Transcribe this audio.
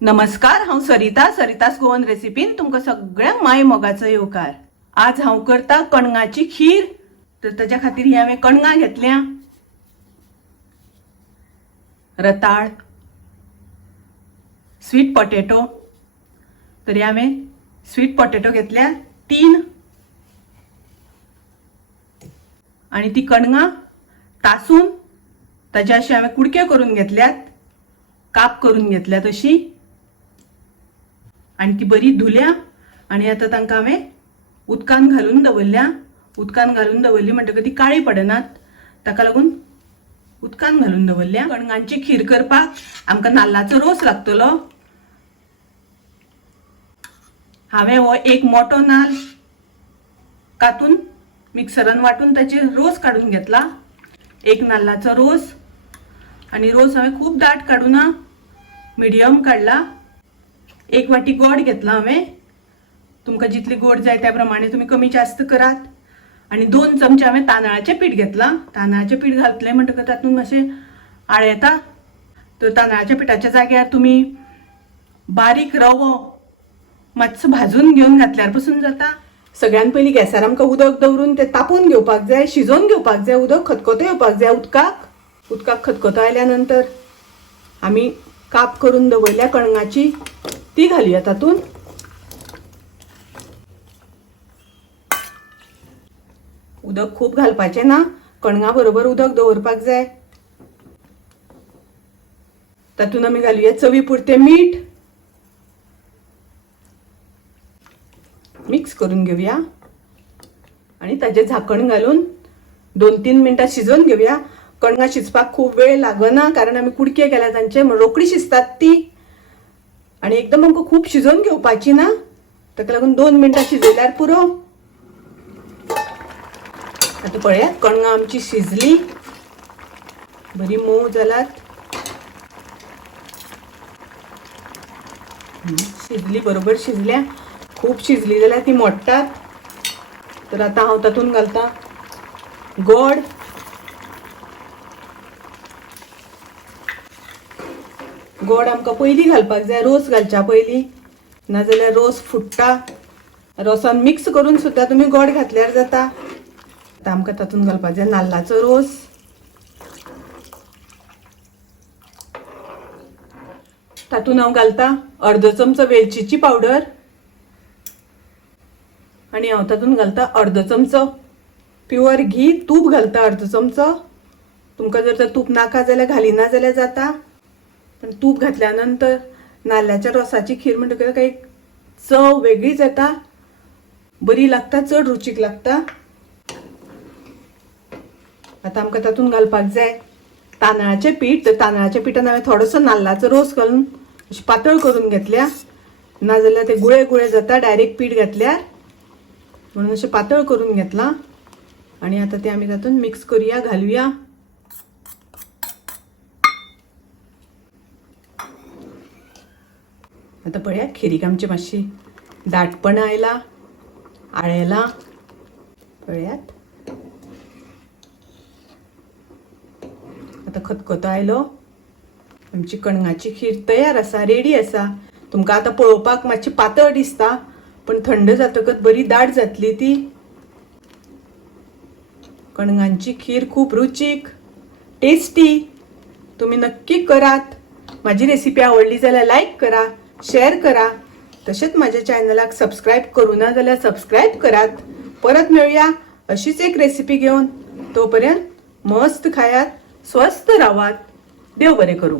नमस्कार, हांव सरितास गोवन रेसिपीन तुमकां सगळ्यांक माय मोगाचो येवकार। आज हांव करता कणगाची खीर। तर ताच्या खातीर ही हांवें कणगां घेतल्या, रताळ, स्वीट पोटॅटो। तरी हांवें स्वीट पोटॅटो घेतल्या 3 आणि ती कणगां तासून ताचे अशे हांवें कुडके करून घेतल्यात, काप करून घेतल्यात अशी, आणि ती बरी धुल्या आणि आता तांकां हांवें उदकान घालून दवरल्या। उदकान घालून दवरली म्हणटकीर ती काळी पडनात, ताका लागून उदकान घालून दवरल्या। कणगांची खीर करपाक आमकां नाल्लाचो रोस लागतलो। हांवें हो एक मोठो नाल्ल कातून मिक्सरान वाटून ताचे रोस काढून घेतला। एक नाल्लाचो रोस, आणि रोस हांवें खूब दाट काडूना, मिडियम काडला। 1 वाटी गोड घेतला हांवें, तुमकां जितली गोड जाय त्या प्रमाणे तुम्ही कमी जास्त करात। आणि 2 चमचे हांवें तांदळाचें पीठ घेतला। तांदळाचें पीठ घातलें म्हणटकीर तातूंत मातशें आळेता, तर तांदळाच्या पिठाच्या जाग्यार तुम्ही बारीक रवो मातसो भाजून घेवन घातल्यार पसून जाता। सगळ्यान पयलीं गॅसार आमकां उदक दवरून तें तापोवन घेवपाक जाय, शिजोवन घेवपाक जाय। उदक खतखतो येवपाक जाय उदकाक खतखतो आयल्या नंतर आमी काप करून दवरल्या कणगाची ती घालुया तातून। उदक खूब घालपाचें ना, कणगां बरोबर उदक दवरपाक जाय। तातून आमी घालुया चवी पुरतें मीठ, मिक्स करून घेवया आणि ताजें झाकण घालून 2-3 मिनटां शिजोवन घेवया। कणगां शिजपाक खूब वेळ लागना, कारण आमी कुडके केल्या तांचे, रोखडी शिजतात ती, आणि एकदम आमकां खूब शिजोवन घेवपाची ना, ताका लागून 2 मिनटां शिजयल्यार पुरो। आता पळया, कणगां आमची शिजली, बरी मोव जालात, शिजली, बरोबर शिजल्या। खूब शिजली जाल्यार ती मोडटात। तर आता हांव तातून घालता गोड, गोड आमकां पयलीं घालपाक जाय, रोस घालच्या पयलीं, नाजाल्यार रोस फुट्टा। रोसान मिक्स करून सुद्दां तुमी गोड घातल्यार जाता। आतां आमकां तातून घालपाक जाय नाल्लाचो रोस, तातून हांव घालता अर्दो चमचो वेलचीची पावडर, आणि हांव तातून घालता अर्दो चमचो प्युअर घी, तूप घालता अर्दो चमचो। तुमकां जर तर तूप नाका जाल्यार घालिना जाल्यार जाता, पण तूप घातल्या नंतर नाल्लाच्या रोसाची खीर म्हणटकीर ताका एक चव वेगळीच येता, बरी लागता, चड रुचीक लागता। आता आमकां तातून घालपाक जाय तांदळाचें पीठ। तर तांदळाच्या पिठान हांवें थोडोसो नाल्लाचो रोस घालून अशी पातळ करून घेतल्या, नाजाल्यार ते गुळे गुळे जाता डायरेक्ट पीठ घातल्यार, म्हणून अशें पातळ करून घेतला। आणि आता ते आमी तातून मिक्स करूया, घालुया। आता पळया, खिरीक आमची मातशी दाटपण आयला, आळेला, पळयात। आता खतखतो आयलो, आमची कणगाची खीर तयार आसा, रेडी आसा। तुमकां आता पळोवपाक मातशी पातळ दिसता, पण थंड जातकच बरी दाट जातली ती। कणगांची खीर खूब रुचीक, टेस्टी, तुम्ही नक्की करात। माझी रेसिपी आवडली जाल्यार लाईक करा, शेअर करा, तसेच माझ्या चॅनलाक सबस्क्राईब करूना जाल्यार सबस्क्राईब करात। परत मेळूया अशीच एक रेसिपी घेऊन, तोपर्यंत मस्त खायात, स्वस्थ राहात, देव बरें करूं।